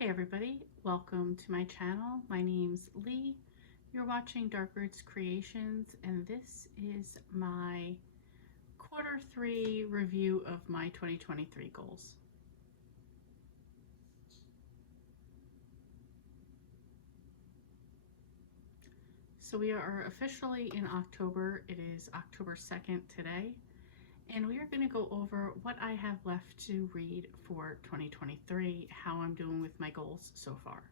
Hey everybody, welcome to my channel. My name's Lee. You're watching Dark Roots Creations, and this is my Q3 review of my 2023 goals. So we are officially in October. It is October 2nd today, and we are going to go over what I have left to read for 2023, how I'm doing with my goals so far.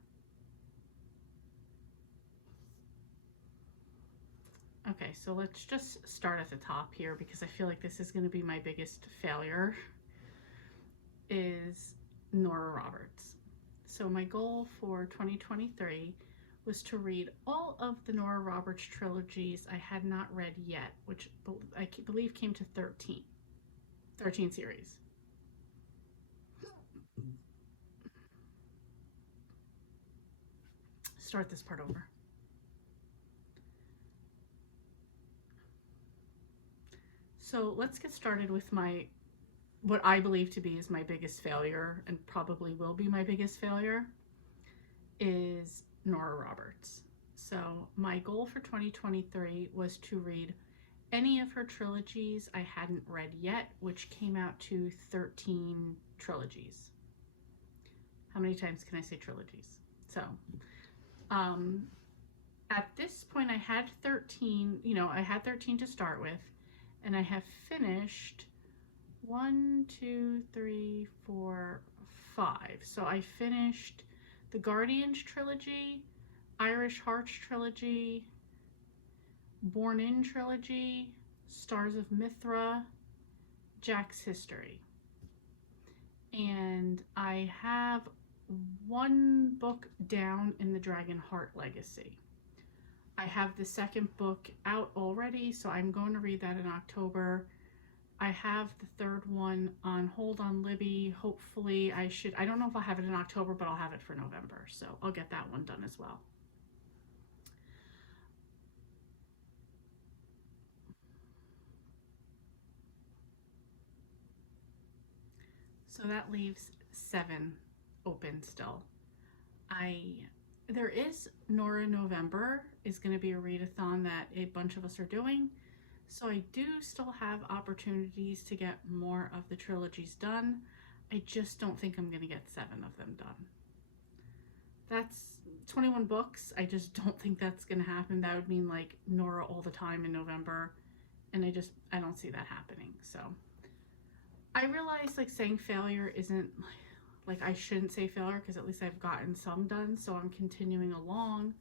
Okay, so let's just start at the top here because I feel like this is going to be my biggest failure, is Nora Roberts. So my goal for 2023 was to read all of the Nora Roberts trilogies I had not read yet, which I believe came to 13 series. Start this part over. So let's get started with what I believe to be is my biggest failure, and probably will be my biggest failure, is Nora Roberts. So my goal for 2023 was to read any of her trilogies I hadn't read yet, which came out to 13 trilogies. How many times can I say trilogies? So at this point I had 13, I had 13 to start with, and I have finished 1, 2, 3, 4, 5. So I finished the Guardians trilogy, Irish Hearts trilogy, Born In trilogy, Stars of Mithra, Jack's History. And I have one book down in the Dragonheart Legacy. I have the second book out already, so I'm going to read that in October. I have the third one on hold on Libby. Hopefully I don't know if I'll have it in October, but I'll have it for November. So I'll get that one done as well. So that leaves 7 open still. There is Nora November is going to be a readathon that a bunch of us are doing. So I do still have opportunities to get more of the trilogies done. I just don't think I'm going to get 7 of them done. That's 21 books. I just don't think that's going to happen. That would mean like Nora all the time in November. And I don't see that happening. So I realize like saying failure isn't like I shouldn't say failure because at least I've gotten some done. So I'm continuing along.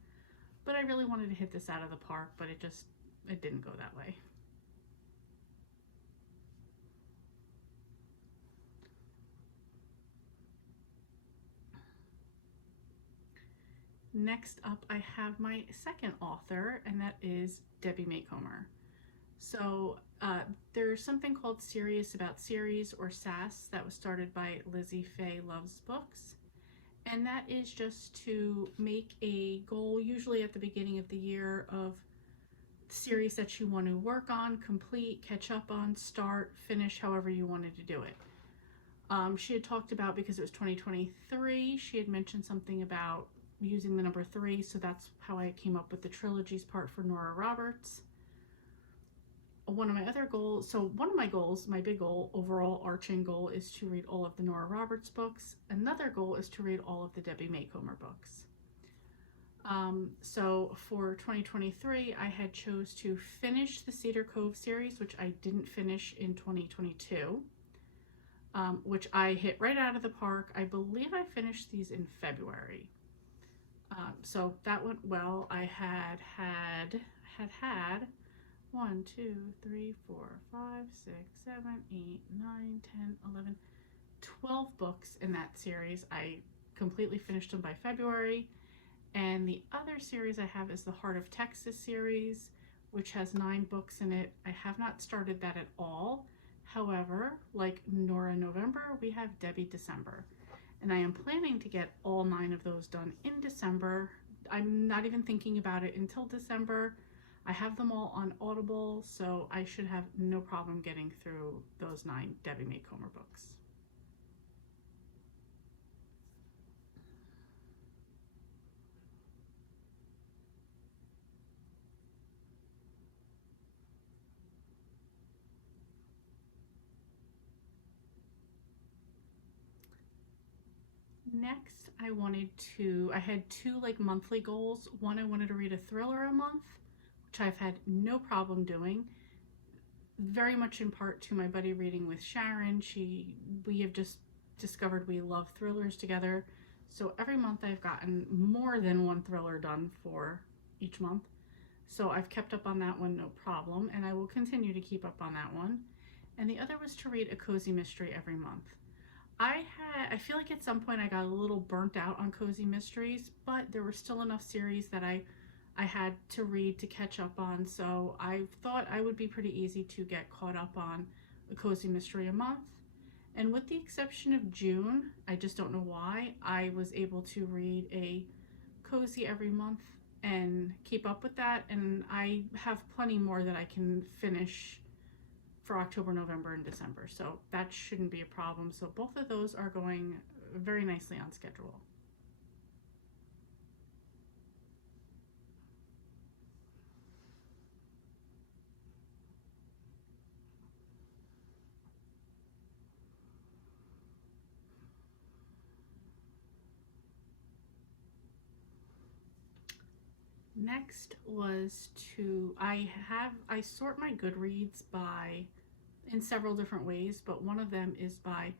But I really wanted to hit this out of the park, but it didn't go that way. Next up, I have my second author, and that is Debbie Maycomer. So there's something called Serious About Series, or SAS, that was started by Lizzie Faye Loves Books. And that is just to make a goal, usually at the beginning of the year, of series that you want to work on, complete, catch up on, start, finish, however you wanted to do it. She had talked about, because it was 2023, she had mentioned something about using the number 3, so that's how I came up with the trilogies part for Nora Roberts. One of my other goals, my big goal, overall arching goal, is to read all of the Nora Roberts books. Another goal is to read all of the Debbie Maycomer books. So for 2023, I had chose to finish the Cedar Cove series, which I didn't finish in 2022, which I hit right out of the park. I believe I finished these in February. So that went well. I had 1, 2, 3, 4, 5, 6, 7, 8, 9, 10, 11, 12 books in that series. I completely finished them by February. And the other series I have is the Heart of Texas series, which has 9 books in it. I have not started that at all. However, like Nora November, we have Debbie December. And I am planning to get all 9 of those done in December. I'm not even thinking about it until December. I have them all on Audible, so I should have no problem getting through those 9 Debbie Maycomer books. Next, I had two like monthly goals. One, I wanted to read a thriller a month, which I've had no problem doing. Very much in part to my buddy reading with Sharon. We have just discovered we love thrillers together. So every month I've gotten more than one thriller done for each month. So I've kept up on that one, no problem, and I will continue to keep up on that one. And the other was to read a cozy mystery every month. I feel like at some point I got a little burnt out on cozy mysteries, but there were still enough series that I had to read to catch up on, so I thought I would be pretty easy to get caught up on a cozy mystery a month. And with the exception of June, I just don't know why, I was able to read a cozy every month and keep up with that, and I have plenty more that I can finish for October, November, and December, so that shouldn't be a problem. So both of those are going very nicely on schedule. Next was I sort my Goodreads by in several different ways, but one of them is by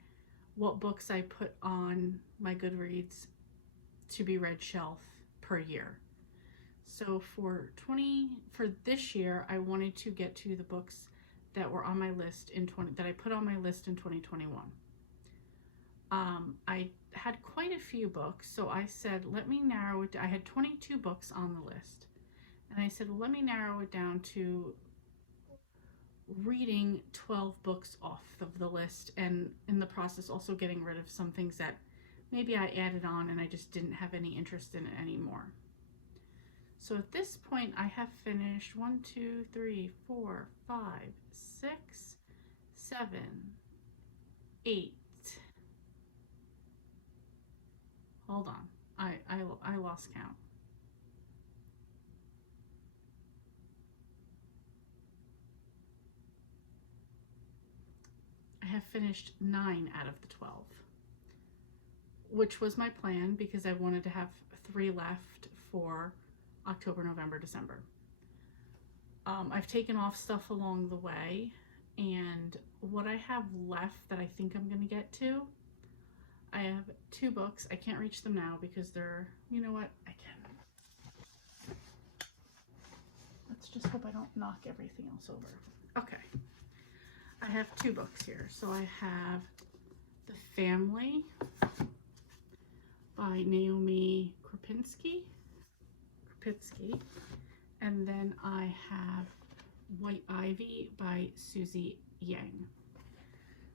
what books I put on my Goodreads to be read shelf per year. So for this year, I wanted to get to the books that were on my list that I put on my list in 2021. I had quite a few books, so I said, let me narrow it. I had 22 books on the list, and I said, well, let me narrow it down to reading 12 books off of the list, and in the process also getting rid of some things that maybe I added on and I just didn't have any interest in it anymore. So at this point, I have finished 1, 2, 3, 4, 5, 6, 7, 8. Hold on, I lost count. I have finished 9 out of the 12, which was my plan because I wanted to have 3 left for October, November, December. I've taken off stuff along the way, and what I have left that I think I'm going to get to, I have 2 books. I can't reach them now because they're, you know what, I can. Let's just hope I don't knock everything else over. Okay. I have 2 books here. So I have The Family by Naomi Krupinski, and then I have White Ivy by Susie Yang.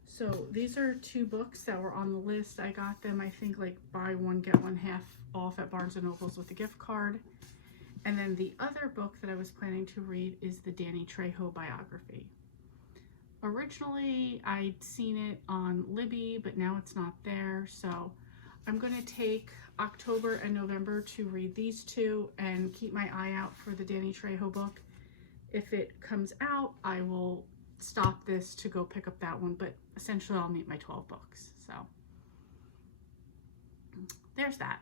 So these are 2 books that were on the list. I got them, I think, like buy one, get one half off at Barnes & Noble's with a gift card. And then the other book that I was planning to read is the Danny Trejo biography. Originally, I'd seen it on Libby, but now it's not there. So I'm going to take October and November to read these 2 and keep my eye out for the Danny Trejo book. If it comes out, I will stop this to go pick up that one, but essentially I'll meet my 12 books. So there's that.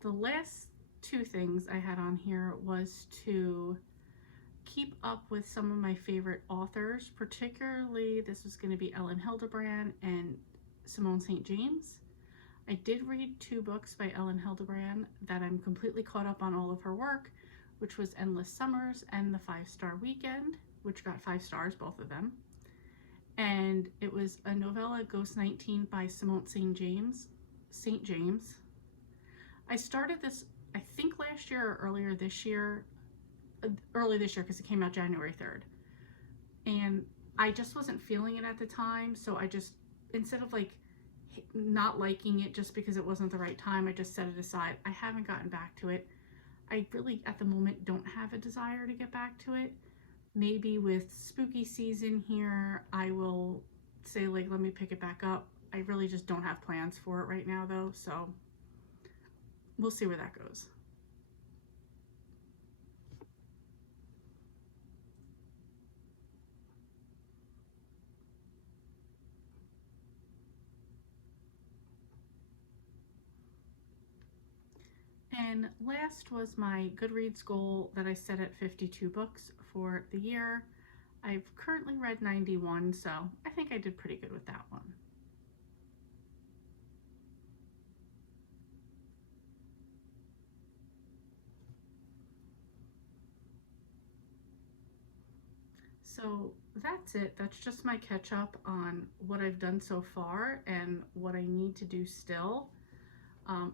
The last 2 things I had on here was to keep up with some of my favorite authors, particularly this was going to be Ellen Hildebrand and Simone St. James. I did read 2 books by Ellen Hildebrand that I'm completely caught up on all of her work, which was Endless Summers and The 5-Star Weekend, which got 5 stars, both of them. And it was a novella, Ghost 19 by Simone St. James. I started this, I think last year or early this year because it came out January 3rd. And I just wasn't feeling it at the time, so I just, instead of like not liking it just because it wasn't the right time, I just set it aside. I haven't gotten back to it. I really, at the moment, don't have a desire to get back to it. Maybe with spooky season here, I will say, like, let me pick it back up. I really just don't have plans for it right now, though, so we'll see where that goes. And last was my Goodreads goal that I set at 52 books for the year. I've currently read 91, so I think I did pretty good with that one. So that's it. That's just my catch up on what I've done so far and what I need to do still.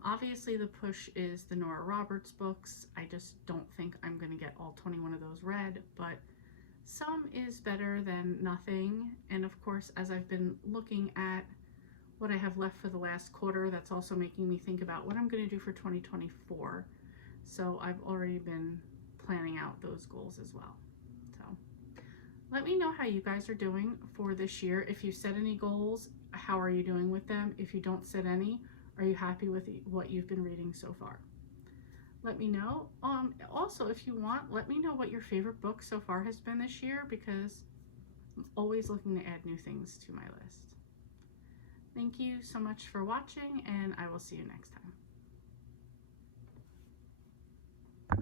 Obviously, the push is the Nora Roberts books. I just don't think I'm going to get all 21 of those read, but some is better than nothing. And of course, as I've been looking at what I have left for the last quarter, that's also making me think about what I'm going to do for 2024. So I've already been planning out those goals as well. So let me know how you guys are doing for this year. If you set any goals, how are you doing with them? If you don't set any, are you happy with what you've been reading so far? Let me know. Also, if you want, let me know what your favorite book so far has been this year, because I'm always looking to add new things to my list. Thank you so much for watching, and I will see you next time.